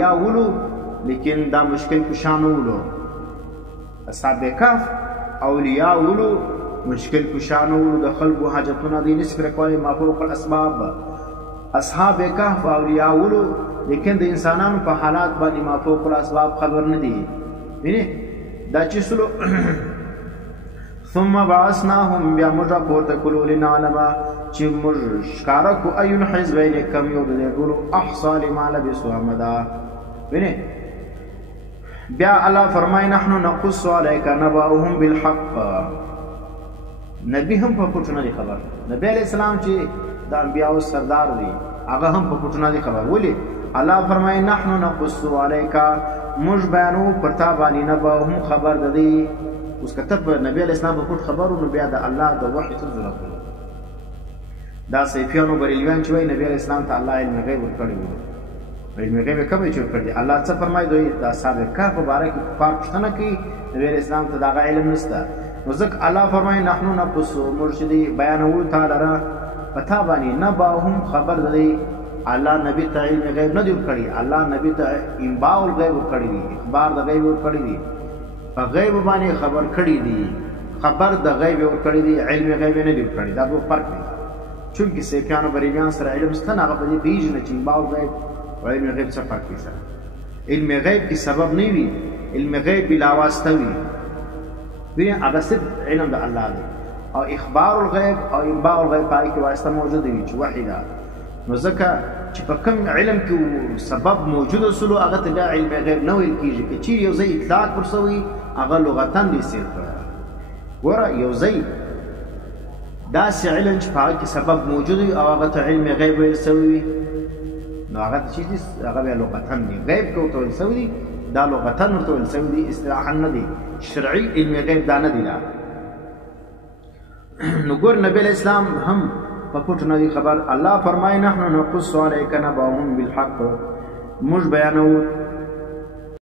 یا ولو لیکن دا مشکل کشان ولو اصحاب کهف اولیاء ولو مشکل کشان ولو د خلقو حاجتونه دی نسبر کوي ما فوق الاسباب اصحاب کهف اولیاء ولو لیکن د انسانانو په حالات باندې ما فوق الاسباب خبر نه دي ویني دا چې سلو ثم بعثناهم بیا موږ پورته کړو لنعلم چې موږ ښکاره کو ایون حزبین کم یو د ټولو احصا لما لبثوا امدا ویني بیا الله فرمای نحنو نقص عليك نبأهم بالحق نبی هم په پټونه دی خبر نبی علیہ السلام چې د انبیاء سردار دی هغه هم په پټونه دی خبر ولی الله فرمای نحنو نقص عليك موږ بیانو پرتا باندې نبأهم خبر د دی اوس کتب نبی علیہ السلام په پټ خبرو نو بیا د الله د وحی ته ضرورت دا صفیانو بریلیان چې وای نبی علیہ السلام ته الله علم غیب ورکړی و علم غیب کبه چې ورکړي الله څه فرمای دوی د اصحاب کهف مبارک کفار پښتنه کوي نبی علیہ السلام ته دا علم نشته نو ځکه الله فرمای نحنو نقص مرشدی بیانو تعالی را پتا باندې نبأهم خبر دی الله نبی ته علم غیب نه دی ورکړي الله نبی ته انباء الغیب ورکړي دي اخبار د غیب ورکړي دي په غیب باندې خبر کړي دي خبر د غیب ورکړي دي علم غیب نه دی ورکړي دا به فرق دی چونکه سیکانو بریلیان سره علم ستنه هغه په دې پیژنه چې انباء الغیب او علم غیب څه فرق دی سره علم غیب کی سبب نه وي علم غیب بلا واسطه وي ویني هغه صرف علم د الله دی او اخبار الغیب او انباء الغیب پای کې واسطه موجود وي چې وحی ده نو ځکه چې په کوم علم کې سبب موجود وسلو هغه ته علم غیب نه ویل کیږي چې چیر یو ځای اطلاق ورسوي هغه لغتن دي سیر کړه ګوره یو ځای داسې علم چې په هغه کې سبب موجود وي او هغه ته علم غیب ویل سوی نو هغه چې دي هغه بیا لغتن دي غیب کو ته ویل سوی دا لغتن ورته ویل سوی دي اصطلاحا نه دي شرعي علم غیب دا نه دي نو ګور نبی اسلام هم په پټ نه خبر الله فرمای نحنو نقص عليك نبأهم بالحق موږ بیانو